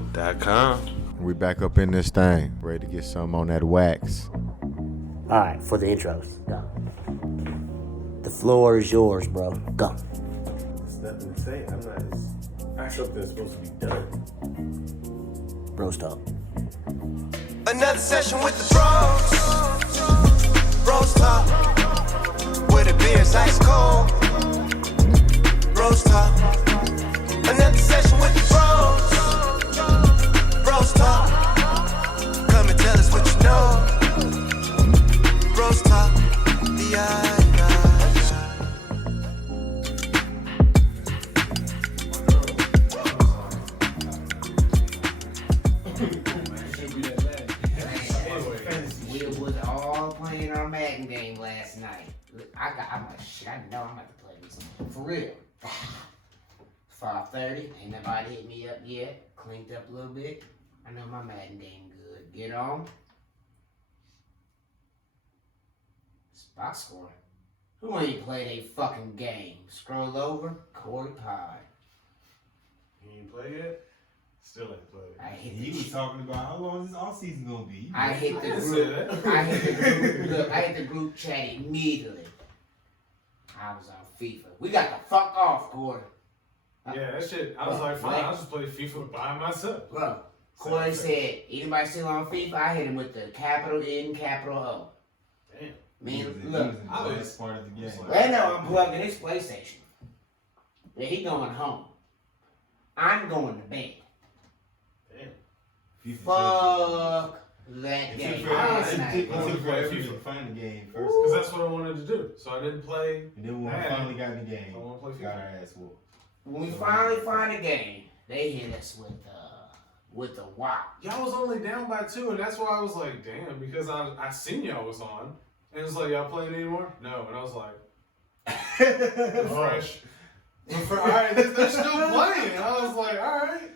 BrosTalk.com. We back up in this thing, ready to get something on that wax. All right, for the intros, go. The floor is yours, bro. Go. There's nothing to say. I'm not. I something that's supposed to be done. BrosTalk. Another session with the bros. BrosTalk. Where the beer's ice cold. BrosTalk. Another session with the bros. BrosTalk. Come and tell us what you know. BrosTalk. We was all playing our Madden game last night. I'm like, shit, I know I'm about to play this. For real. 5:30, ain't nobody hit me up yet. Cleaned up a little bit. I know my Madden game good. Get on. Box score. Who ain't played a fucking game? Scroll over, Corey Pie. You ain't play yet? Still ain't played. He was talking about how long is this off season gonna be. I hit the group chat immediately. I was on FIFA. We got the fuck off, Corey. Yeah, that shit. I was like, fine, I'll just play FIFA by myself. Bro, Corey said, anybody still on FIFA? I hit him with the capital N, capital O. Damn. Man, look. I was part of the game. Lando unplugging his PlayStation. Yeah, he going home. I'm going to bed. Damn. Fuck that game. Last night. Find the game first. Because that's what I wanted to do. So I didn't play. And then when we finally got in the game, I want to play got FIFA. our ass whooped. When we finally find a game, they hit us with the WAP. Y'all was only down by 2, and that's why I was like, damn, because I seen y'all was on. And it was like, y'all playing anymore? No. And I was like, fresh. Alright, they're still playing. I was like, alright.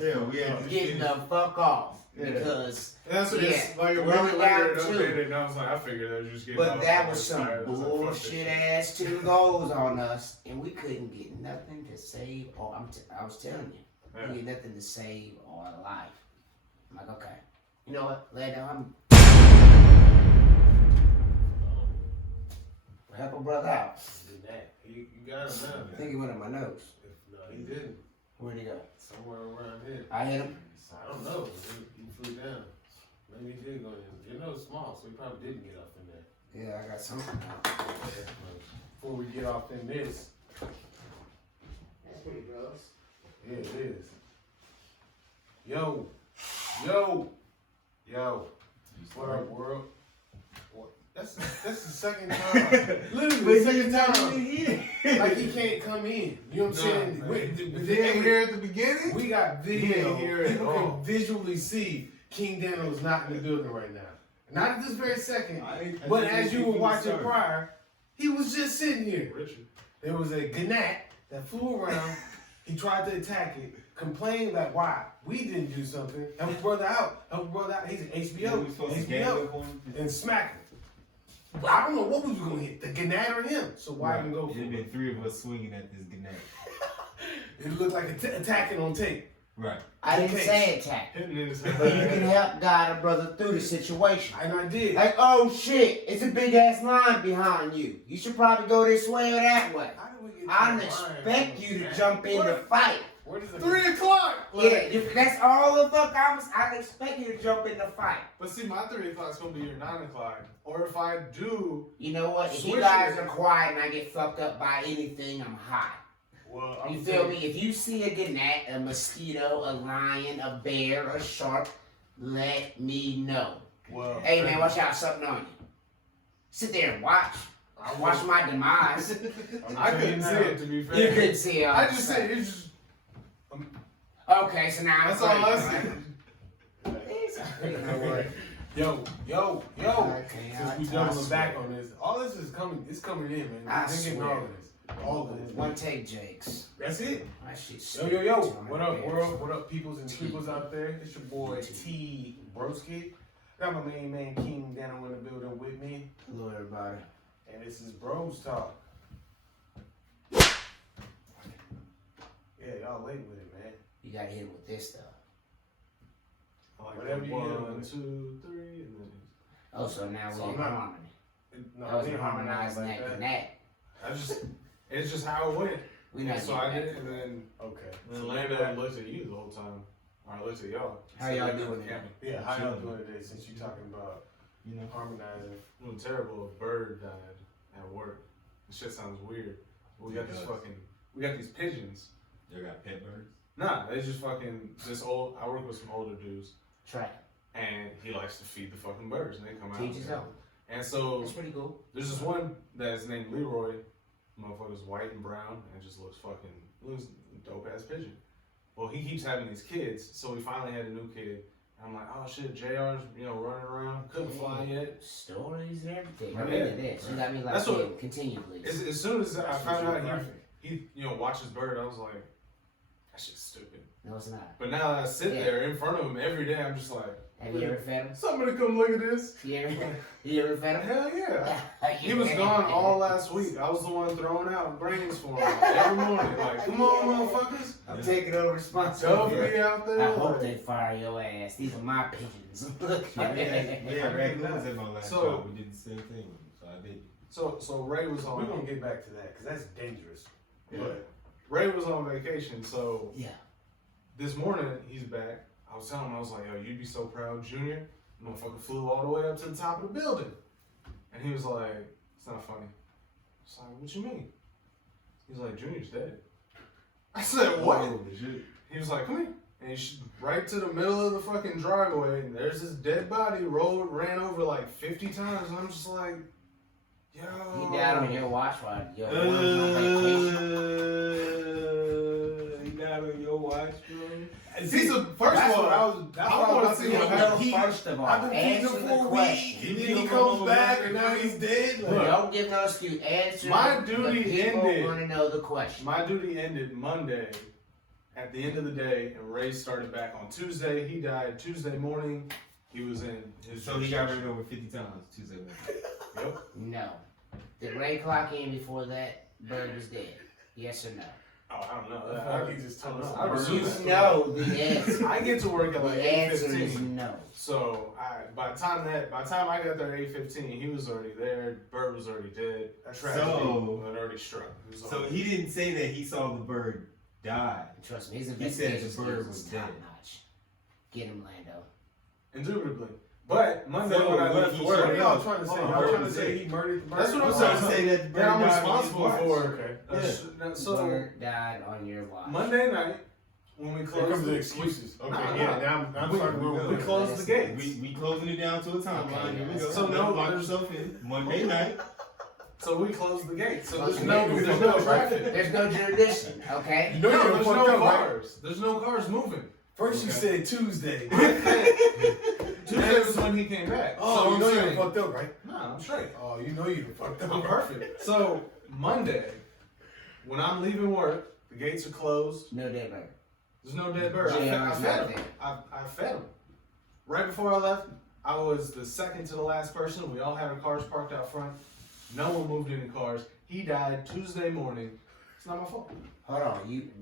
Yeah, we had to Getting the fuck off. Yeah. Because, And that's what it's like a we're minute down later, it 2. updated, and I was like, I figured they were just getting But off. that I was some tired. I was like, fuck this bullshit shit. ass 2 goals on us, and we couldn't get nothing to save. I was telling you, Yeah. we get nothing to save our life. I'm like, okay, you know what? Lay down. Help a brother out. Did that. You got him now. I think he went in my nose. No, he didn't. Where'd he go? Somewhere around here. I hit him. I don't know. He flew down. Maybe he did go in. Your nose is small, so he probably didn't get off in there. Yeah, I got something out. Before we get off in this. That's pretty gross. Yeah, it is. Yo. What up, world? What? That's the second time. Literally the second time. Like he can't come in. You know what I'm saying? We didn't hear at the beginning? We got He video. ain't hear it People at all. can visually see King DanO is not in the building right now. Not at this very second. But as you were watching prior, he was just sitting here. Richard. There was a gnat that flew around. He tried to attack it. Complained about why we didn't do something. Help his brother out. He's an HBO. And smack him. I don't know what we was gonna hit, the gnat or him. So why didn't go for It'd it? been 3 of us swinging at this gnat. It looked like attacking on tape. Right. I didn't Okay. say attack, Hitting in his but you can help guide a brother through the situation. And I did. Like, oh shit, it's a big ass line behind you. You should probably go this way or that way. How did we get I didn't expect you to jump in the fight. Where does it 3 o'clock. Yeah, that's all the fuck I didn't expect you to jump in the fight. But see, my 3 o'clock's gonna be your 9 o'clock. Or if I do, You know what? If you Switch guys it. are quiet and I get fucked up by anything, I'm hot. well, You feel me? If you see a gnat, a mosquito, a lion, a bear, a shark, let me know. Well, Hey man, watch out, something on you. Sit there and watch. Watch my demise. I couldn't see it, to be fair. You couldn't see it. I just said it's just. Okay, so now That's I'm all I playing, said. You know what? Yo. Okay, Since we doubling back on this, all this is coming. It's coming in, man. I We're getting swear. all of this. All of this. One take, Jakes. That's it. That shit's Yo. sweet. What up, world? What up, peoples and creepers out there? It's your boy T-Broski. Got my main man King DanO in the building with me, Hello, everybody. and this is BrosTalk. Yeah, y'all late with it, man. You gotta hit him with this stuff. Like Whatever you 1, do. 2, 3, and then. Oh, so now So we're in I'm not- harmony. No, I was we ain't harmonizing like that connect. It's just how it went. We And not so I getting did it, back. and then Okay. Lando looked at you the whole time. Or I looked at y'all. How y'all doing now? Yeah, how y'all doing today since you talking about harmonizing? Doing terrible. A bird died at work. This shit sounds weird. But we got these pigeons. They got pet birds. Nah, they just fucking I work with some older dudes, Try. and he likes to feed the fucking birds, and they come out. Teach his own. And so That's pretty cool. there's this one that's named Leroy. Motherfucker's white and brown, and just looks dope ass pigeon. Well, he keeps having these kids, so we finally had a new kid. I'm like, oh shit, JR's running around, couldn't fly yet. Stories and everything. Yeah, I'm into this. You got me like, That's what- continue, please. As soon as I found out graphic. he watches bird, I was like, that shit's stupid. No, it's not. But now that I sit there in front of him every day, I'm just like, Have you ever fed him? somebody come look at this. You ever fed him? Hell yeah. He was gone all last week. I was the one throwing out brains for him every morning. Like, come on, motherfuckers. I'm taking over Dump responsibility. me out there. I hope like- they fire your ass. These are my pigeons. Look. Yeah, raccoons at my last So- job. We did the same thing. So I did. So Ray was on. We're gonna get back to that because that's dangerous. Yeah. But Ray was on vacation, so Yeah. this morning he's back. I was telling him, I was like, yo, you'd be so proud, Junior. Motherfucker flew all the way up to the top of the building. And he was like, it's not funny. I was like, what you mean? He was like, Junior's dead. I said, what? Oh, legit. He was like, come here. And he right to the middle of the fucking driveway, and there's this dead body ran over like 50 times, and I'm just like, yo. He died on your watch while your woman was on vacation. He died on your watch, bro. He's a, first that's of what all, I want to see what happens. First of all, I've been feeding answer him the for a week, question. and then he comes back, and now he's dead. Like, Don't give no excuse. Answer. My the duty people ended. want to know the question. My duty ended Monday at the end of the day, and Ray started back on Tuesday. He died Tuesday morning. He was in his. So he got ran over 50 times Tuesday morning. Yep. No. Did Ray clock in before that bird was dead? Yes or no? Oh, I don't know. I feel like he's just telling us. I was You just- know the answer. I get to work at like The answer is 8:15. no. So by the time I got there at 8:15, he was already there. Bird was already dead. Tragedy had already struck. He was So already- he didn't say that he saw the bird die. Trust me, his He said investigation the bird skills was is dead. top notch. Get him, Lando. Indubitably. But Monday So when I when left he work, What are y'all trying to say? Oh, Y'all trying to bird say was he murdered the bird? That's what I'm So saying. to say that the bird that I'm died on his responsible watch. for. Okay. So Bird died on your watch. Monday night when we Here closed comes the excuses. Okay, yeah, now I'm starting to roll we with it. closed the gates. We closing it down to a timeline. Okay, Here we yeah. go. So no, lock there's- yourself in Monday night. So we closed the gates. So there's Okay. no traffic. There's no jurisdiction, okay? You know you're there's fucked no up, right? cars. There's no cars moving. First you said Tuesday. Tuesday was when he came back. Oh, so you know I'm you're saying, fucked up, right? nah, I'm straight. Oh, you know you're fucked up. I'm perfect. So Monday, when I'm leaving work, the gates are closed. No dead bird. There's no dead bird. JR's I not fed him. there. I fed him. Right before I left, I was the second to the last person. We all had our cars parked out front. No one moved any cars. He died Tuesday morning. It's not my fault. Hold on,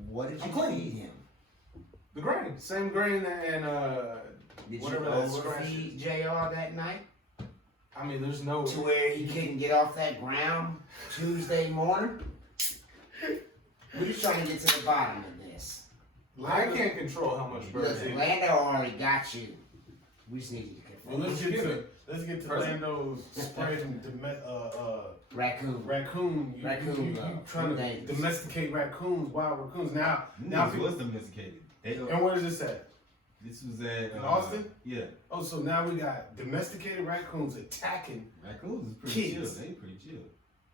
what did I'm you clean. feed him? The grain, same grain, and Did whatever you that overfeed JR that night? I mean, there's no. To where he couldn't get off that ground Tuesday morning? We're just trying to get to the bottom of this. I can't control how much birds Look, eat. Lando already got you. We just need you to Well, confirm. let's get to Present. Lando's spreading Raccoon. raccoon. Raccoon, You trying to dangerous. domesticate raccoons, wild raccoons. Now This people, was domesticated. and where is this at? This was at In Austin? Yeah, Oh, so now we got domesticated raccoons attacking. raccoons is pretty Kids. chill. They pretty chill.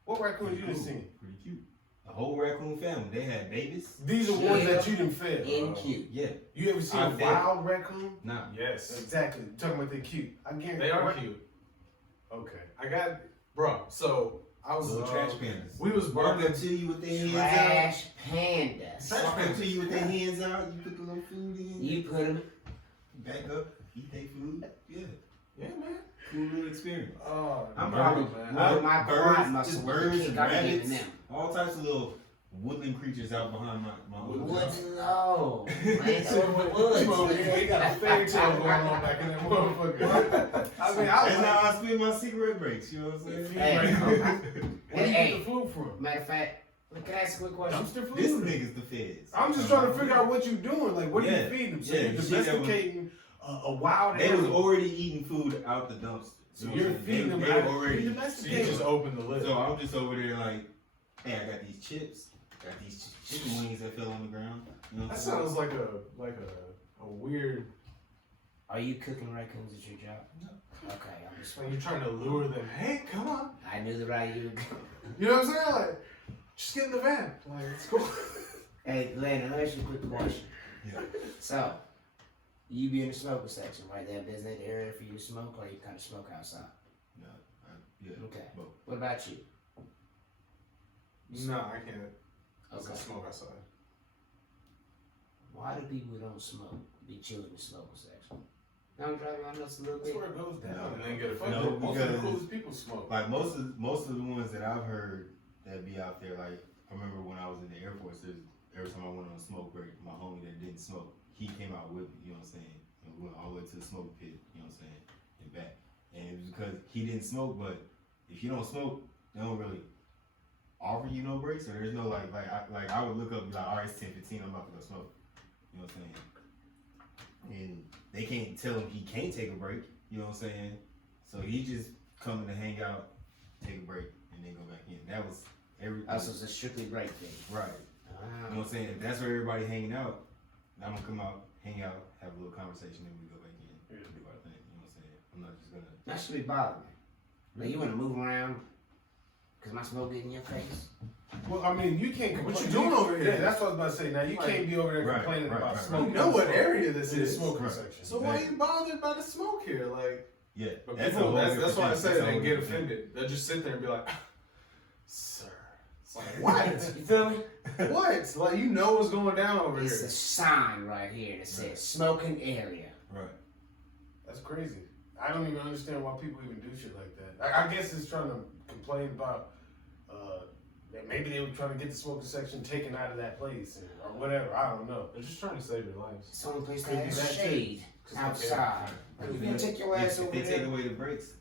What raccoons you Pretty done cool. seen? Pretty cute. A whole raccoon family. They had babies. These are ones that you done fed. In cute. Yeah. You ever seen I a fed- wild raccoon? Nah. Yes, Exactly. You're talking about they cute. I guarantee they are cute. Okay. I got, bro. So I was Little trash pandas. We was Walk burning. up to you with their hands Trash pandas. out. Walk up to you with their hands out. You put the little food in. You put them. Back up. Eat their food. Yeah. Yeah, man. Cool little experience. Oh, I'm probably probably one of my quad birds, muscle just with the birds kick and I've been rabbits, giving them. all types of little woodland creatures out behind my Woods, no. Plants So, over woods. woods. We got a fairy tale going on back in that motherfucker. I mean, That's I how I spend my cigarette breaks. You know what I'm saying? Hey, Where you Hey. get the food from? Matter of fact, can I ask a quick question? Dumpster food? This nigga's the feds. I'm just trying to figure out what you doing. Like, what are Yeah. you feeding them? So Yeah, you're the shit that was- domesticating a wild They was animal. already eating food out the dumpster. So You know you're what I'm feeding saying? them They out were of already. So you domesticated. just open the lid. So I'm just over there like, hey, I got these chips, got these chicken wings that fell on the ground. You know what That I'm saying? sounds like a weird. Are you cooking raccoons at your job? No. Okay, I'm just. Like you're trying to lure them. Hey, come on. I knew the right you. You know what I'm saying? Like, just get in the van. Like, it's cool. Hey, Landon, let me ask you a quick question. Yeah. So, you be in the smoker section, right? They have a designated area for you to smoke, or you kind of smoke outside? No, yeah. Okay. Both. What about you? No, I can't. I Okay. smoke outside. Why do people who don't smoke be chilling in the smoker section? I'm driving on this a little That's bit. where it goes down. No, and then get a Fuck no, it. Most of the because- coolest people smoke. Like most of the ones that I've heard that be out there, like I remember when I was in the Air Force, every time I went on a smoke break, my homie that didn't smoke, he came out with me, you know what I'm saying? And we went all the way to the smoke pit, you know what I'm saying, and back. And it was because he didn't smoke, but if you don't smoke, they don't really offer you no breaks, so there's no like I would look up and be like, all right, it's 10:15, I'm about to go smoke. You know what I'm saying? And they can't tell him he can't take a break, you know what I'm saying? So he just coming to hang out, take a break, and then go back in. That was everything. Also, it's a strictly break thing. Right. You know what I'm saying? If that's where everybody hanging out, I'm gonna come out, hang out, have a little conversation, then we go back in. Do our thing. You know what I'm saying? I'm not just gonna. That should be bothering me. Like, you want to move around because my smoke get in your face? Well, I mean, you can't complain. What you doing over here? Yeah, that's what I was about to say. Now, you Like- can't be over there Right, complaining right, about right, smoke. You know what area this in the is. smoking Right. section. So why are you bothered by the smoke here? Like, Yeah. but That's people, a whole that's different why I thing. say That's a they whole get different thing. offended. They'll just sit there and be like, sir. It's like, what? You feel me? What? Like, you know what's going down over It's a here. sign right here that says smoking area. Right. That's crazy. I don't even understand why people even do shit like that. I guess it's trying to complain about that maybe they were trying to get the smoking section taken out of that place or whatever. I don't know. They're just trying to save your lives. It's the only place that Could be has that too. shade outside. Right. You can take your ass If over they take there. away the breaks,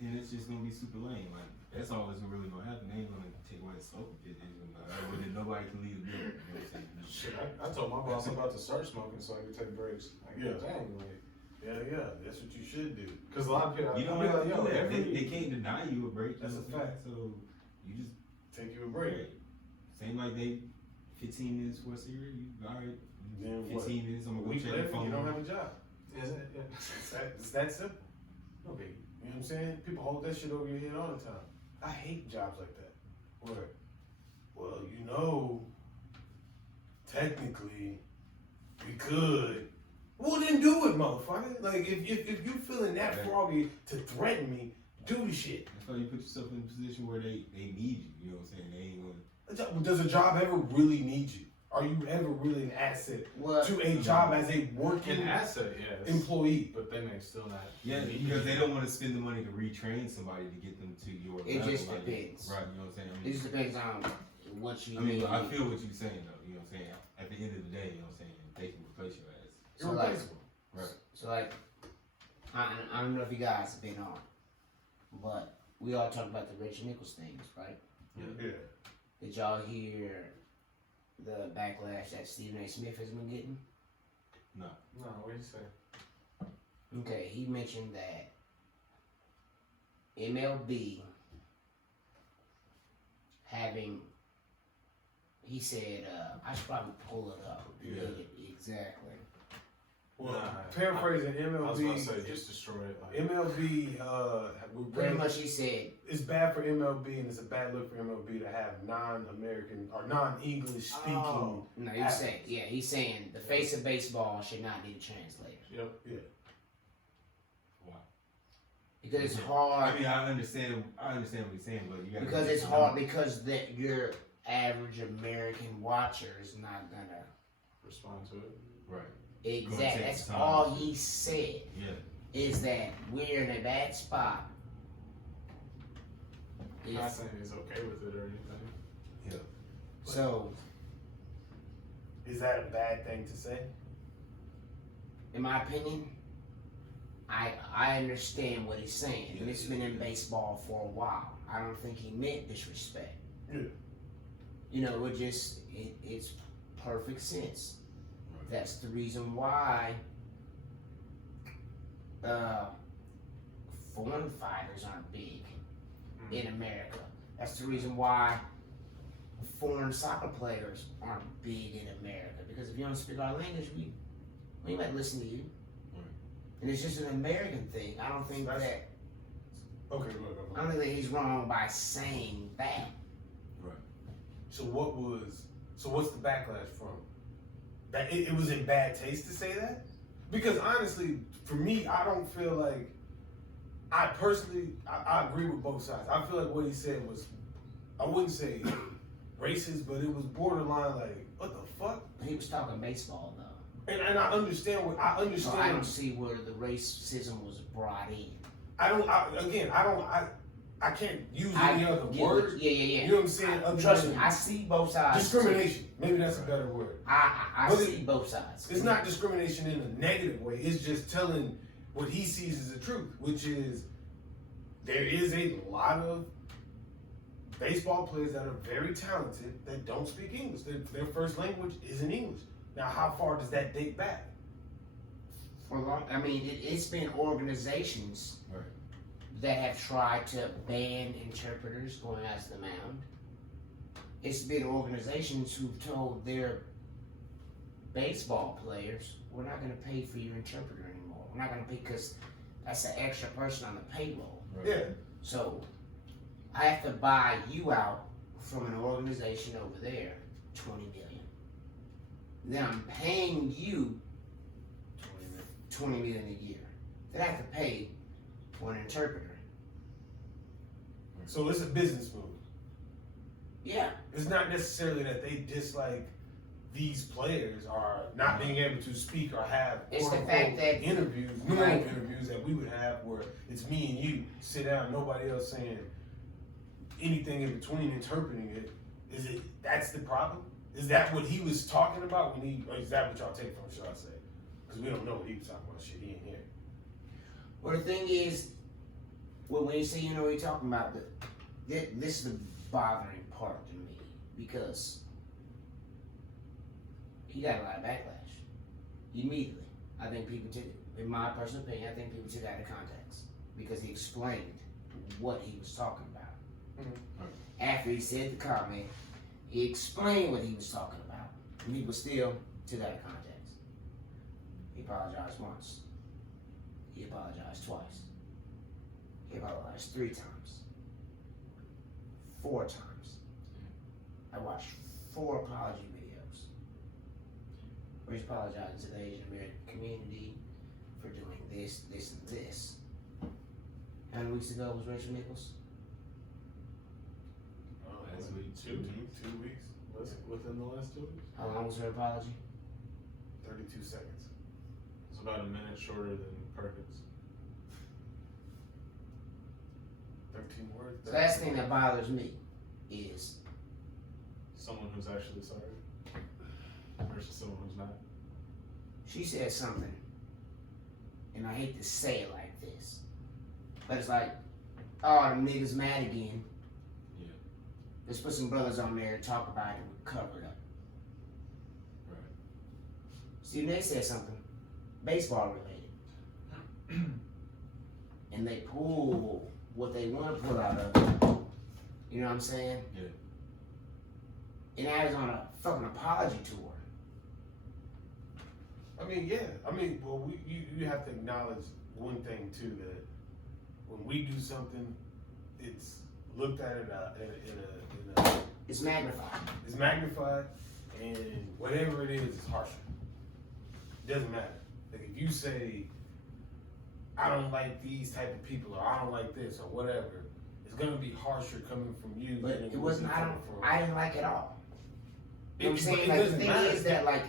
then it's just gonna be super lame. Like that's all that's really gonna happen. They ain't gonna take away the smoking pit. They're just gonna be like, well, then nobody can leave the building. You know what I'm saying? No. Shit, I told my boss I'm about to start smoking so I can take breaks. Like, Yeah. dang, like, Yeah, that's what you should do. because a lot of people, You I'll don't be have like, to yo, do that. every, They can't deny you a break. That's you know a what I'm fact. saying? So you just Take you a break. same like they 15 minutes for a cigarette. You all right? Then what? 15 minutes. I'm A gonna go week check later, the phone. you don't have a job. is it? Yeah. It's that simple. No biggie. You know what I'm saying? People hold that shit over your head all the time. I hate jobs like that. Where, well, you know, technically, we could. Well, then do it, motherfucker. Like, if you feeling that Right. froggy to threaten me, do the shit. That's why you put yourself in a position where they need you. You know what I'm saying? They ain't gonna. Does a job ever really need you? Are you ever really an asset What? to a job as a working An asset, yes. employee? But they may still not. Yeah, because they don't want to spend the money to retrain somebody to get them to your It level. just like, depends. Right, you know what I'm saying? It just depends on what you I mean, need. I feel what you're saying though. You know what I'm saying? At the end of the day, you know what I'm saying? They can replace your ass. So like, Irreplaceable. Right. so like, I don't know if you guys have been on, but we all talked about the Rich Nichols things, right? Yeah. Did y'all hear the backlash that Stephen A. Smith has been getting? No. No, what do you say? Okay, he mentioned that MLB having, he said, I should probably pull it up. Yeah. Exactly. Well, Nah, paraphrasing I was about to say, MLB. just destroy it. Like, MLB, Pretty much he said, it's bad for MLB and it's a bad look for MLB to have non-American or non-English speaking. Oh. no, he's saying the face of baseball should not need a translator. Yep. Yeah. Wow. Because it's hard. I mean, I understand what he's saying, but you got Because it's hard because that your average American watcher is not gonna. Respond to it. Right. Exactly. take That's time. all he said. Yeah. Is that we're in a bad spot. I'm not saying he's okay with it or anything. Yeah. So, is that a bad thing to say? in my opinion, I understand what he's saying, and it's been in baseball for a while. I don't think he meant disrespect. Yeah. You know, it's perfect sense. That's the reason why foreign fighters aren't big in America. That's the reason why foreign soccer players aren't big in America. Because if you don't speak our language, we might listen to you. And it's just an American thing. I don't think that. Okay, I don't think that he's wrong by saying that. Right. So what's the backlash from? That it was in bad taste to say that? Because honestly, for me, I don't feel like, I personally agree with both sides. I feel like what he said was, I wouldn't say racist, but it was borderline like, what the fuck? He was talking baseball though. And I understand So I don't see where the racism was brought in. I can't use any other word. Yeah. You know what I'm saying? Trust me, I see both sides. Discrimination. Maybe that's a better word. I see both sides. It's not discrimination in a negative way. It's just telling what he sees as the truth, which is there is a lot of baseball players that are very talented that don't speak English. Their first language isn't English. Now, how far does that date back? For long, I mean, it's been organizations that have tried to ban interpreters going out to the mound. It's been organizations who've told their baseball players, we're not going to pay for your interpreter anymore. We're not going to pay because that's an extra person on the payroll. Yeah. So I have to buy you out from an organization over there, $20 million. Then I'm paying you $20 million a year. Then I have to pay for an interpreter. So it's a business move. Yeah. It's not necessarily that they dislike these players are not being able to speak or have It's the quote-unquote fact that interviews, normal interviews that we would have where it's me and you sit down, nobody else saying anything in between interpreting it. That's the problem? Is that what he was talking about or is that what y'all take from, should I say? Because we don't know what he was talking about, shit, he ain't here. Well, the thing is, when you say you know what you're talking about, this is the bothering part to me because he got a lot of backlash immediately. I think people took, in my personal opinion, I think people took it out of context because he explained what he was talking about. Mm-hmm. After he said the comment, he explained what he was talking about, and people still took it out of context. He apologized once. He apologized twice. He apologized 3 times. 4 times. I watched 4 apology videos where he's apologizing to the Asian American community for doing this, this, and this. How many weeks ago was Rachel Nichols? Last week, 2 weeks. Within the last 2 weeks? How long was her apology? 32 seconds. It's about a minute shorter than Perkins. 13 words. So that's the thing that bothers me is Someone who's actually sorry versus someone who's not. she said something, and I hate to say it like this, but it's like, oh, the niggas mad again. Yeah. Let's put some brothers on there and talk about it and cover it up. Right. See, when they said something baseball related, and they pull what they want to pull out of it, you know what I'm saying? Yeah. And I was on a fucking apology tour. I mean, yeah. I mean, well, you have to acknowledge one thing too, that when we do something, it's looked at in a It's magnified. it's magnified, and whatever it is harsher. It doesn't matter. Like if you say, I don't like these type of people, or I don't like this, or whatever, it's gonna be harsher coming from you. But than it wasn't, coming from. I didn't like it all. You know what I'm saying? It Like, the doesn't thing matter. is that, like,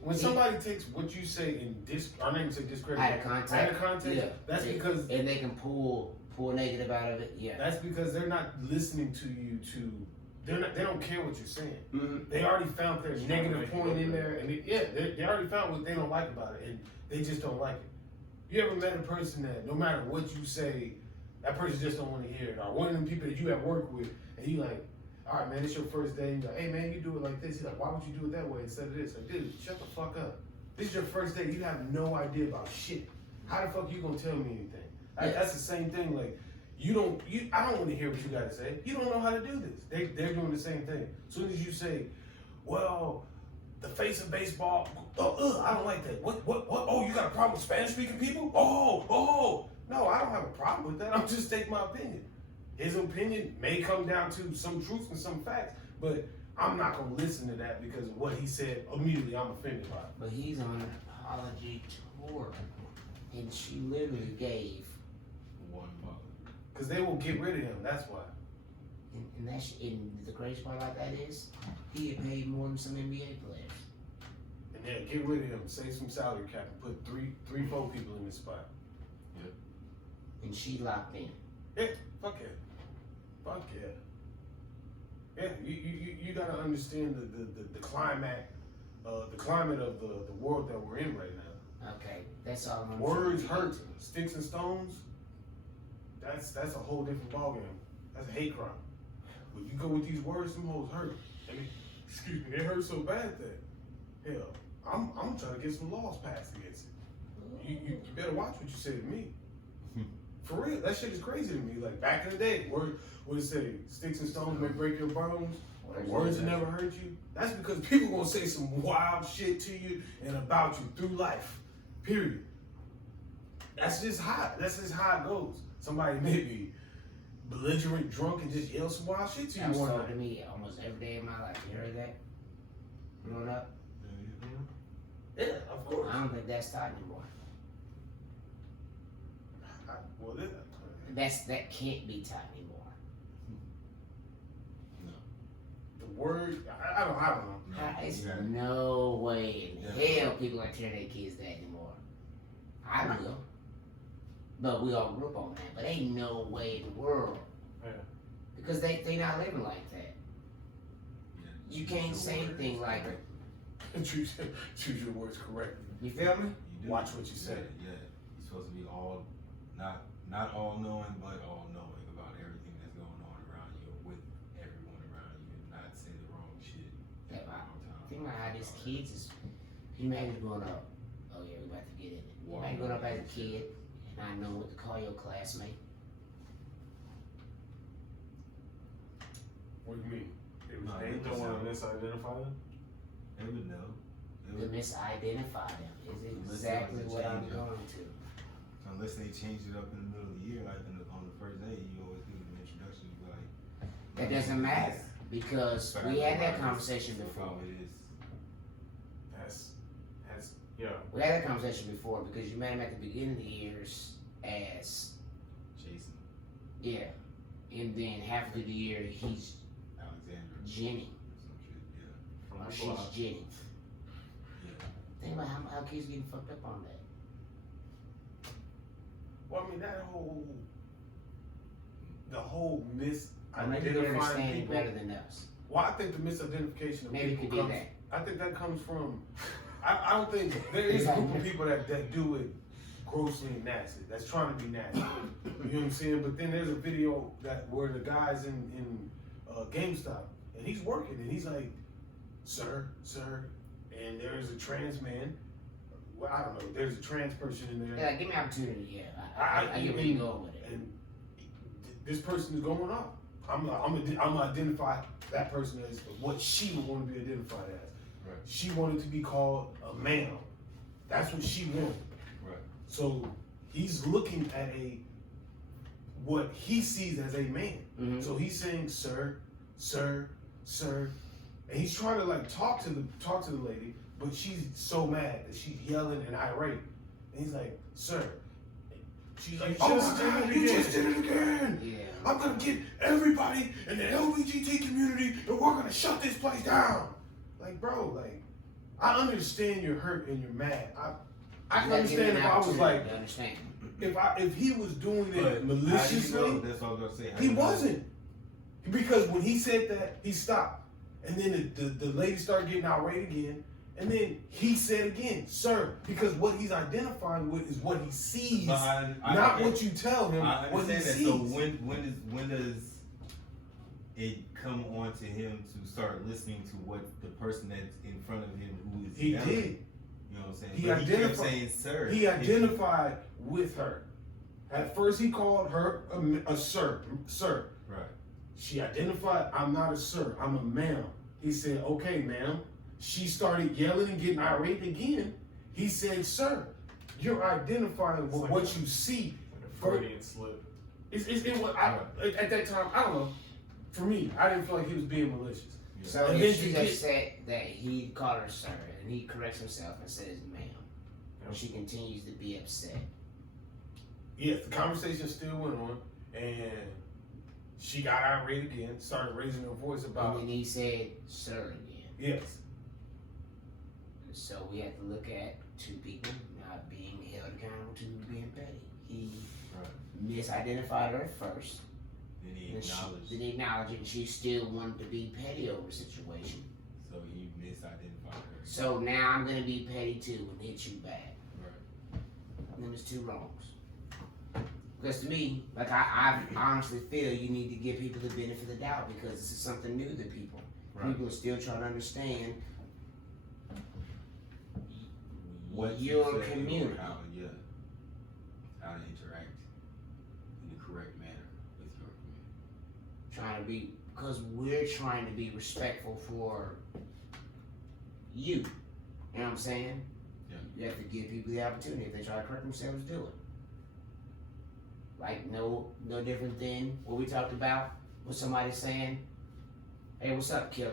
When somebody takes what you say in I don't even say discredit. out of context. Out of context. Yeah. That's because they can pull negative out of it. Yeah. that's because they're not listening to you to They don't care what you're saying. Mm-hmm. They already found their negative point in there, and they already found what they don't like about it, and they just don't like it. You ever met a person that no matter what you say, that person just don't want to hear it? Or one of them people that you have worked with, and you like, all right, man, it's your first day. And you're like, hey, man, you do it like this. He's like, why would you do it that way instead of this? Like, dude, shut the fuck up. This is your first day. You have no idea about shit. How the fuck you gonna tell me anything? Like, that's the same thing. Like, I don't want to hear what you gotta say. You don't know how to do this. They're doing the same thing. As soon as you say, well, the face of baseball, I don't like that. What? Oh, you got a problem with Spanish speaking people? Oh. No, I don't have a problem with that. I'm just stating my opinion. His opinion may come down to some truth and some facts, but I'm not gonna listen to that because of what he said. Immediately, I'm offended by it. But he's on an apology tour, and she literally gave One mother. Because they will get rid of him. That's why. And that's and the crazy part about that is he had paid more than some NBA players. And yeah, get rid of him. Save some salary cap and put three, 4 people in this spot. And she locked in. Yeah, fuck yeah. Fuck yeah. Yeah, you gotta understand the climate, the climate of the world that we're in right now. Okay, that's all I'm Words trying to hurt. get to. Sticks and stones. That's a whole different ballgame. That's a hate crime. When you go with these words, some hoes hurt. I mean, excuse me, they hurt so bad that hell, I'm trying to get some laws passed against it. You better watch what you say to me. For real, that shit is crazy to me. Like back in the day, what it say? Sticks and stones may break your bones. Words will never hurt you. That's because people gonna say some wild shit to you and about you through life. Period. That's just how it goes. Somebody may be belligerent, drunk, and just yell some wild shit to you. That's one happened night. to me almost every day of my life. You heard that? Growing up? Yeah, of course. I don't think that's taught anymore. That can't be taught anymore. The word, I don't know. There's no way in hell people are tearing their kids that anymore. I will. But we all grew up on that. But ain't no way in the world. Yeah. Because they not living like that. You can't say anything like, Choose your words correctly. you feel me? You do. Watch what you say. Yeah. You're supposed to be not all knowing, but all knowing about everything that's going on around you or with everyone around you, and not say the wrong shit. Yeah, at the wrong time. Think about how these kids is. You imagine growing up. Oh yeah, we about to get in it. You imagine growing up as a kid and not knowing what to call your classmate. What do you mean? It was No, You don't want to misidentify them? They would know. To misidentify them is exactly what I'm going to. Unless they change it up in the middle of the year, like on the first day, you always do an introduction. You be like, That doesn't matter because we had that conversation before. How it is. That's yeah. We had that conversation before because you met him at the beginning of the years as Jason, yeah, and then half of the year he's Alexander, Jenny some shit. Yeah. or From the she's block. Jenny. Yeah. Think about how kids getting fucked up on that. Well, I mean, the whole Maybe you misidentifying understand it people. better than us. Well, I think the misidentification of Maybe you people could do comes. that. I think that comes from. I don't think there is a group of people that do it grossly nasty. That's trying to be nasty. You know what I'm saying? But then there's a video where the guy's in GameStop and he's working and he's like, sir, and there's a trans man. Well, I don't know. There's a trans person in there. Yeah, give me opportunity. Yeah, I get where you going with it. And this person is going off. I'm gonna identify that person as what she would want to be identified as. Right. She wanted to be called a ma'am. That's what she wanted. Right. So he's looking at what he sees as a man. Mhm. So he's saying sir, and he's trying to like talk to the lady, but she's so mad that she's yelling and irate. And he's like, sir. She's like, oh my God, you just did it again. Yeah. I'm gonna get everybody in the LGBT community and we're gonna shut this place down. Like, bro, like, I understand you're hurt and you're mad. I can understand if I was like, understand. if he was doing it But maliciously, that's all I'm gonna say. How he you know? wasn't. Because when he said that, he stopped. And then the lady started getting irate again. And then he said again, sir, because what he's identifying with is what he sees, not what you tell him. I What he understand that. sees. So when does it come on to him to start listening to what the person that's in front of him who is He yelling, did. You know what I'm saying? He But identified. he kept saying, sir. He identified with her. At first, he called her a sir. Right. She identified, I'm not a sir, I'm a ma'am. He said, okay, ma'am. She started yelling and getting irate again. He said, sir, you're identifying with what you see. Like a Freudian slip. At that time, I don't know. For me, I didn't feel like he was being malicious. So And if then she's to get- upset that he called her sir, and he corrects himself and says ma'am, and she continues to be upset. Yes, the conversation still went on, and she got irate again, started raising her voice about And then he said sir again. yes. So we have to look at two people not being held accountable to being petty. He misidentified her at first. Then he Then acknowledged. Then he acknowledged it, and she still wanted to be petty over the situation. So he misidentified her. So now I'm gonna be petty too and hit you back. Right. And then there's two wrongs. Because to me, like I honestly feel you need to give people the benefit of the doubt because this is something new to people. Right. People are still trying to understand What your you said, community. How to interact in the correct manner with your community. Trying to be, because we're trying to be respectful for you. You know what I'm saying? Yeah. You have to give people the opportunity. If they try to correct themselves, do it. Like no different than what we talked about with somebody saying, hey, what's up, killer?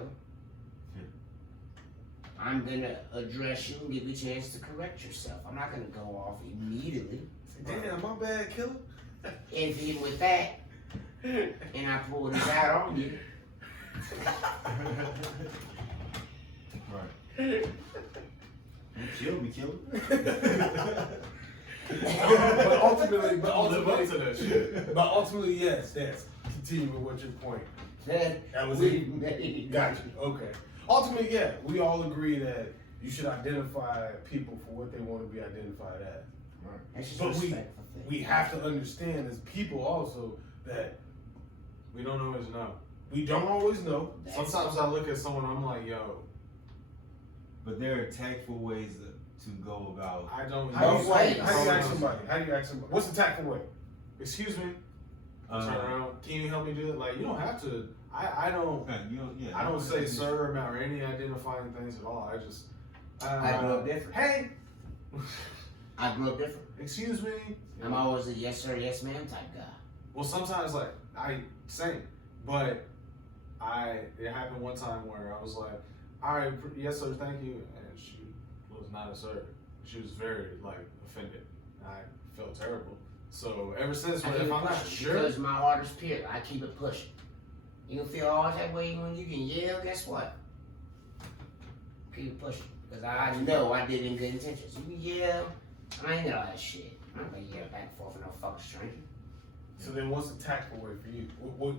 I'm gonna address you and give you a chance to correct yourself. I'm not gonna go off immediately. Damn, my bad, killer. And even with that, and I pull this out on you. Right. You killed me, killer. but ultimately, Live up to that shit. but ultimately, yes. Continue with what your point. That was it. Got you. Okay. Ultimately, yeah, we all agree that you should identify people for what they want to be identified as. Right. That's just But respectful thing. we have to understand as people also that We don't always know. we don't always know. Sometimes I look at someone, I'm like, yo, But there are tactful ways to go about. I don't How do you ways. ask somebody? What's the tactful way? Excuse me. Turn around. Can you help me do it? Like, you don't have to. I don't. I don't say sir or any identifying things at all. I just. I grew up different. Hey. I grew up different. Excuse me. I'm always a yes sir, yes ma'am type guy. Well, sometimes like but it happened one time where I was like, all right, yes sir, thank you, and she was not a sir. She was very like offended. I felt terrible. So ever since, I if keep it I'm not pushing sure, because my heart is pure. I keep it pushing. You can feel all that way when you can yell. Guess what? Keep it pushing because I know I did it in good intentions. You can yell. I ain't all that shit. I'm not gonna yell back and forth with no fucking stranger. So then, what's the tactful way for you? What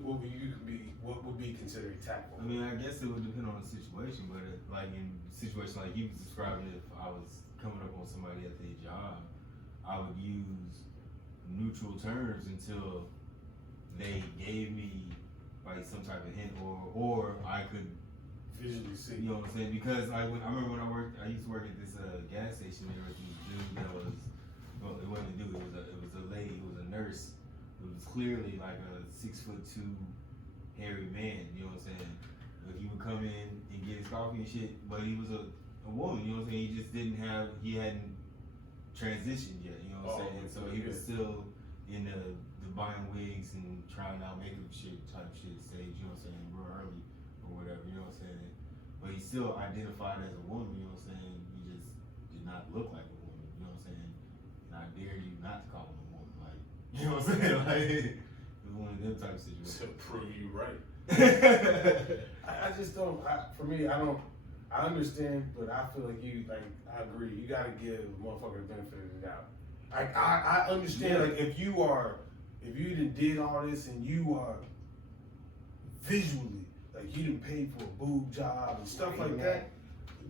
would be considered tactful? I mean, I guess it would depend on the situation, but like in situations like he was describing, if I was coming up on somebody at their job, I would use neutral terms until they gave me like some type of hint, or I could Visually see. You know what I'm saying? Because I remember when I used to work at this gas station. There was this dude that was, well, it wasn't a dude. It was a lady who was a nurse. It was clearly like a 6'2" hairy man. You know what I'm saying? Like he would come in and get his coffee and shit, but he was a woman. You know what I'm saying? He hadn't transitioned yet. You know what I'm saying? So he was still in the buying wigs and trying out makeup type shit stage. You know what I'm saying? Real early or whatever. You know what I'm saying? But he still identified as a woman, you know what I'm saying? He just did not look like a woman, you know what I'm saying? And I dare you not to call him a woman, like, you know what I'm saying? Like, it was one of them type of situations. to prove you right. I just don't. For me, I don't. I understand, but I feel like I agree. You gotta give a motherfucker the benefit of the doubt. I understand. Like if you done did all this and you are visually, like you done paid for a boob job and stuff like that.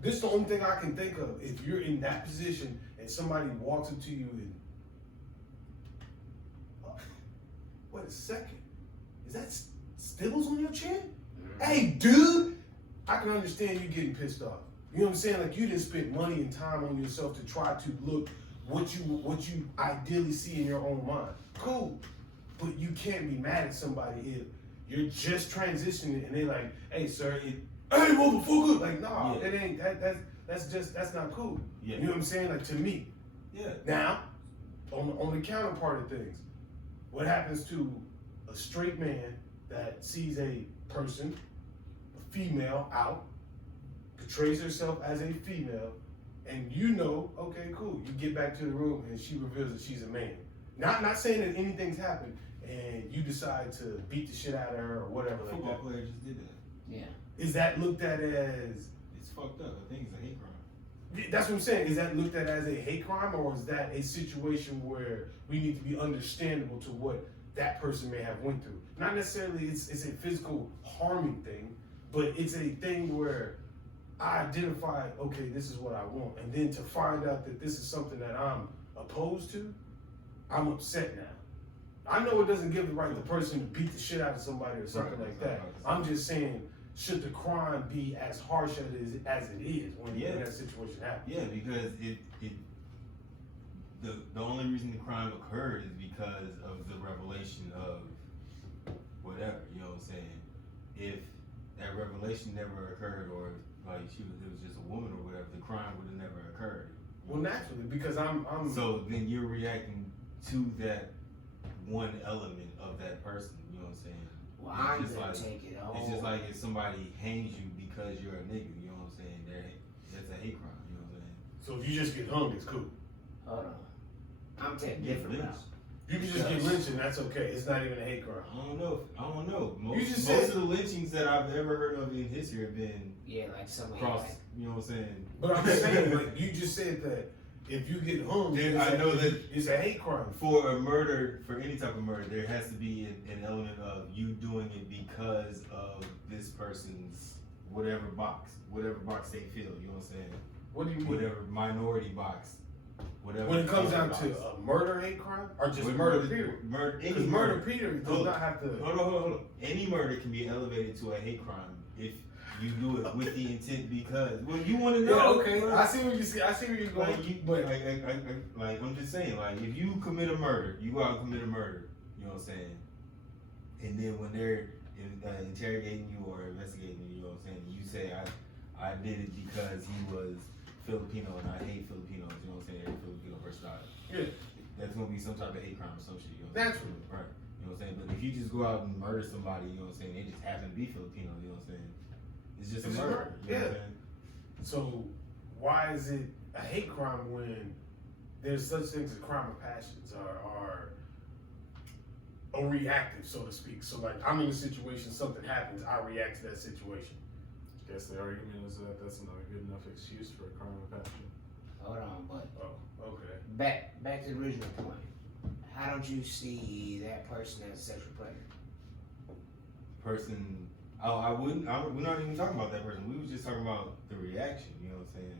This is the only thing I can think of. If you're in that position and somebody walks up to you and, wait a second, is that stibbles on your chin? Hey, dude, I can understand you getting pissed off. You know what I'm saying? Like you didn't spend money and time on yourself to try to look what you ideally see in your own mind. Cool, but you can't be mad at somebody if you're just transitioning and they're like, "Hey, sir, hey, motherfucker!" Like, no, it ain't. That's not cool. Yeah. You know what I'm saying? Like to me. Yeah. Now, on the counterpart of things, what happens to a straight man that sees a person, a female, out, portrays herself as a female, and you know, okay, cool. You get back to the room and she reveals that she's a man. Not saying that anything's happened, and you decide to beat the shit out of her or whatever. Football like that. player just did that. Yeah. Is that looked at as? It's fucked up. I think it's a hate crime. That's what I'm saying. Is that looked at as a hate crime, or is that a situation where we need to be understandable to what that person may have went through? Not necessarily it's a physical harming thing, but it's a thing where I identify, okay, this is what I want, and then to find out that this is something that I'm opposed to, I'm upset now. I know it doesn't give the right to the person to beat the shit out of somebody or something like that. I'm just saying, should the crime be as harsh as it is when that situation happens? Yeah, because the only reason the crime occurred is because of the revelation of whatever, you know what I'm saying? If that revelation never occurred, or like it was just a woman or whatever, the crime would have never occurred. Well, naturally, because I'm So then you're reacting to that one element of that person, you know what I'm saying? Well, It's I'm just gonna like- take it all. It's just like if somebody hangs you because you're a nigga, you know what I'm saying? That's a hate crime, you know what I'm saying? so if you just get hung, it's cool. Hold on. I'm taking Yeah, different lynched. route. You can just get lynched and that's okay. It's not even a hate crime. I don't know. just Most said- of the lynchings that I've ever heard of in history have been Yeah, like somebody cross, like, you know what I'm saying? But I'm saying, like, you just said that if you get hung, Dude, it's I know that- it's a hate crime. For a murder, for any type of murder, there has to be an element of you doing it because of this person's whatever box they feel, you know what I'm saying? What do you mean? Whatever minority box, whatever. When it comes color down box. to a murder hate crime or just With murder period? Murder, any Because murder period does Hold not have to. Hold on. Any murder can be elevated to a hate crime if you do it with the intent because. Well, you want to know? Yeah, okay. bro. I see what you see. I see where you're going. Like, like I'm just saying, like if you commit a murder, you go out and commit a murder, you know what I'm saying? And then when they're interrogating you or investigating you, you know what I'm saying? You say I did it because he was Filipino and I hate Filipinos, you know what I'm saying? Every Filipino person died. Yeah. That's gonna be some type of hate crime or some shit, you know what I'm Naturally. saying? Right. You know what I'm saying? But if you just go out and murder somebody, you know what I'm saying? They just happen to be Filipino, you know what I'm saying? It's just a It's a murder. murder, You know what yeah. I'm saying? So why is it a hate crime when there's such things as crime of passions are reactive, so to speak? So like I'm in a situation, something happens, I react to that situation. I guess the argument is that that's not a good enough excuse for a crime of passion. hold on, but Oh, okay. back to the original point. How don't you see that person as a sexual predator? Person, I wouldn't. We're not even talking about that person. We was just talking about the reaction. You know what I'm saying?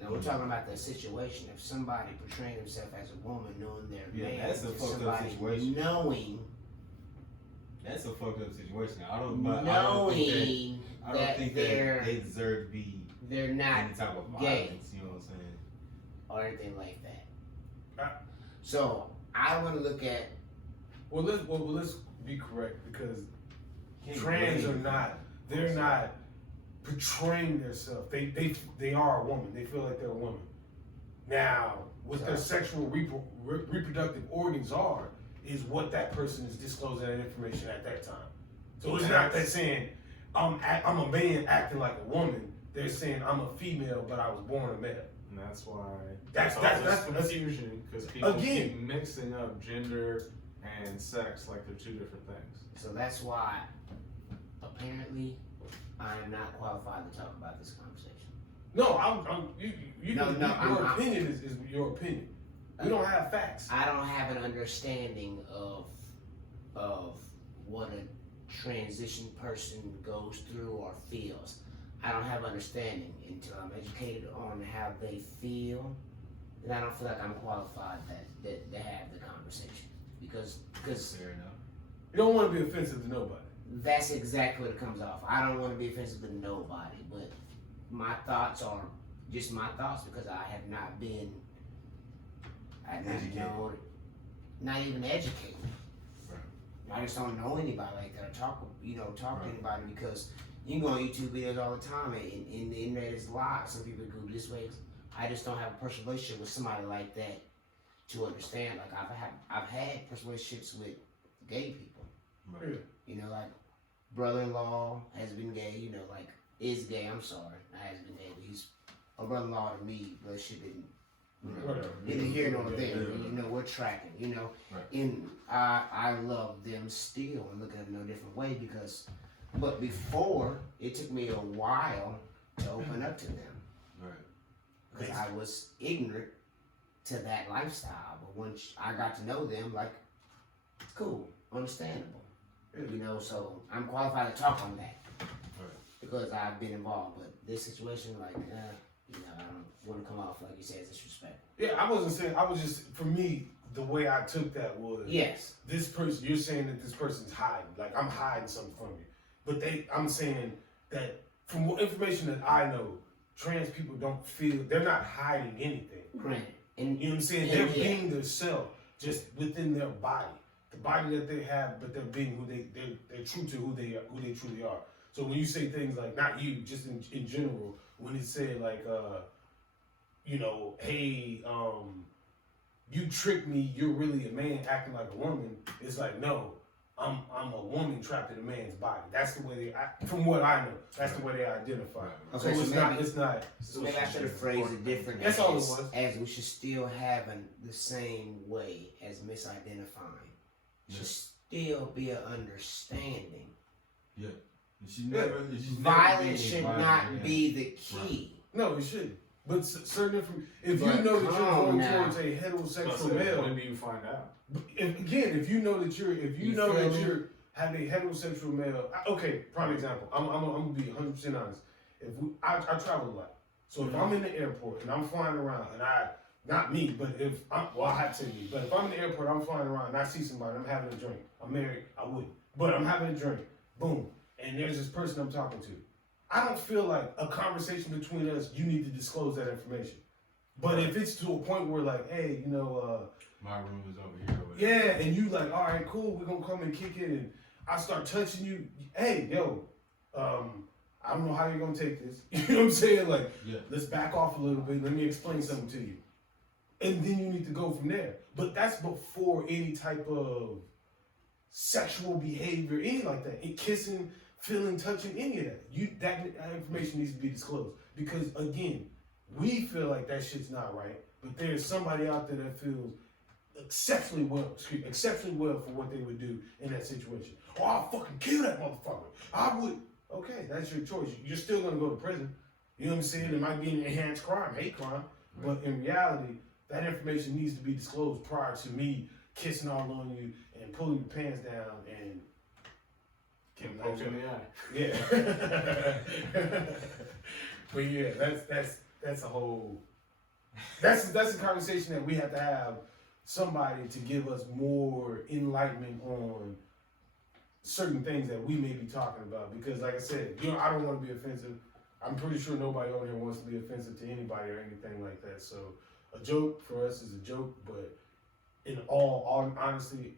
No, we're talking about the situation. If somebody portraying himself as a woman, knowing they're Yeah, man, that's a to fucked up somebody situation. knowing That's a fucked up situation. I don't knowing that think they're that they deserve to be they're not any type of gay. violence. You know what I'm saying? or anything like that. Uh, So I want to look at Well, let's be correct because Can't trans blame are not. They're not portraying themselves. They are a woman. They feel like they're a woman. Now, what their sexual reproductive organs are is what that person is disclosing that information at that time. So it's not that saying I'm a man acting like a woman. They're saying I'm a female, but I was born a male. And that's why That's confusion, because people Again. keep mixing up gender and sex like they're two different things. So that's why, apparently, I am not qualified to talk about this conversation. No, your I'm opinion is your opinion. We don't have facts. I don't have an understanding of what transition person goes through or feels. I don't have understanding until I'm educated on how they feel, and I don't feel like I'm qualified to have the conversation because Fair enough. You don't want to be offensive to nobody. that's exactly what it comes off. I don't want to be offensive to nobody, but my thoughts are just my thoughts because I have not been, not even educated. I just don't know anybody like that. Or talk to anybody because you can go on YouTube videos all the time, and the internet is live. Some people go this way. I just don't have a personal relationship with somebody like that to understand. Like I've had personal relationships with gay people. Right. You know, like brother-in-law has been gay. You know, like is gay. I'm sorry, not has been gay, but he's a brother-in-law to me. Relationship didn't. Didn't hear no thing. You know, we're tracking. You know, and I love them still and look at them no different way but before it took me a while to open up to them. Right. Because I was ignorant to that lifestyle. But once I got to know them, like, cool, understandable. You know, so I'm qualified to talk on that. Because I've been involved. But this situation, like, you know, I don't want to come off, like you said, as disrespectful. Yeah, I wasn't saying, I was just, for me, the way I took that was, yes, this person, you're saying that this person's hiding. Like, I'm hiding something from you. But I'm saying that from what information that I know, trans people don't feel, they're not hiding anything. granted. And you know what I'm saying? They're being themselves, just within their body. The body that they have, but they're being who they're true to who they truly are. So when you say things like, not you, just in general, when it said like, you know, hey, you tricked me, you're really a man acting like a woman, it's like, no, I'm a woman trapped in a man's body. That's the way from what I know, that's the way they identify. Okay, so it's not. So maybe I should have phrased it differently. That's all it was. As we should still have the same way as misidentifying. Should still be an understanding. Yeah. Violence should not be the key. No, it shouldn't. But certain if you know that you're going towards a heterosexual male, when do you find out? If you know that you're having a heterosexual male. Okay, prime example. I'm gonna be 100% honest. I travel a lot, so if I'm in the airport and I'm flying around and not me, but I have to be. But if I'm in the airport, I'm flying around and I see somebody, I'm having a drink. I'm married, I wouldn't. But I'm having a drink. Boom. And there's this person I'm talking to. I don't feel like a conversation between us, you need to disclose that information. But if it's to a point where like, hey, you know, my room is over here. Or whatever. Yeah, and you like, all right, cool, we're gonna come and kick it, and I start touching you. Hey, yo, I don't know how you're gonna take this. You know what I'm saying? Like, let's back off a little bit. Let me explain something to you. And then you need to go from there. But that's before any type of sexual behavior, anything like that. Kissing, feeling, touching, any of that. That information needs to be disclosed. Because again, we feel like that shit's not right, but there's somebody out there that feels exceptionally well for what they would do in that situation. Oh, I'll fucking kill that motherfucker. I would. Okay, that's your choice. You're still gonna go to prison. You know what I'm saying? It might be an enhanced crime, hate crime, but in reality, that information needs to be disclosed prior to me kissing all on you and pulling your pants down and Can poke in the eye. Yeah. But yeah, that's a whole. That's a conversation that we have to have. Somebody to give us more enlightenment on certain things that we may be talking about. Because like I said, you know, I don't want to be offensive. I'm pretty sure nobody on here wants to be offensive to anybody or anything like that. So a joke for us is a joke, but in all honesty,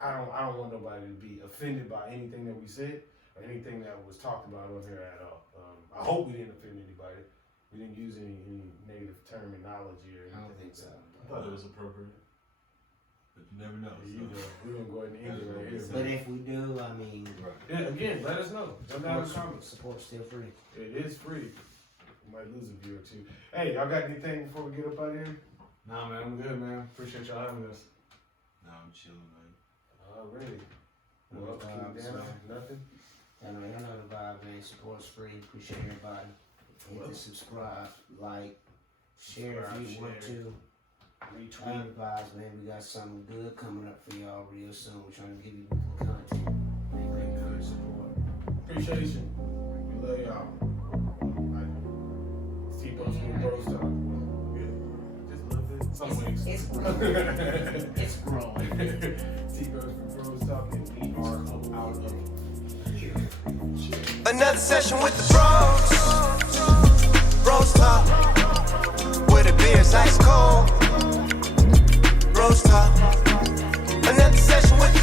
I don't want nobody to be offended by anything that we said or anything that was talked about on here at all. I hope we didn't offend anybody. We didn't use any negative terminology or anything. I don't think so. I thought it was appropriate. But you never know. You know, we're gonna go ahead and end it right here. But if we do, I mean, Yeah, again, let us know. Jump down in the comments. Support's still free. It is free. We might lose a view or two. Hey, y'all got anything before we get up out of here? Nah, man, I'm good, man. Appreciate y'all having us. Nah, I'm chilling, man. Already. Well, vibes, King DanO, man. nothing? I know the vibe, man. Support's free. Appreciate everybody. Hit the subscribe, like, share if you want to. Retweet. Advise, man. We got something good coming up for y'all real soon. We're trying to give you more content. Great content. Appreciation. We love y'all. T-Broski and BrosTalk. Just a little bit. Some weeks. It's growing. It's growing. T-Broski and BrosTalk, and we are out of here. Another session with the bros. Bros talk. Where the beer's ice cold. Bros talk. Another session with the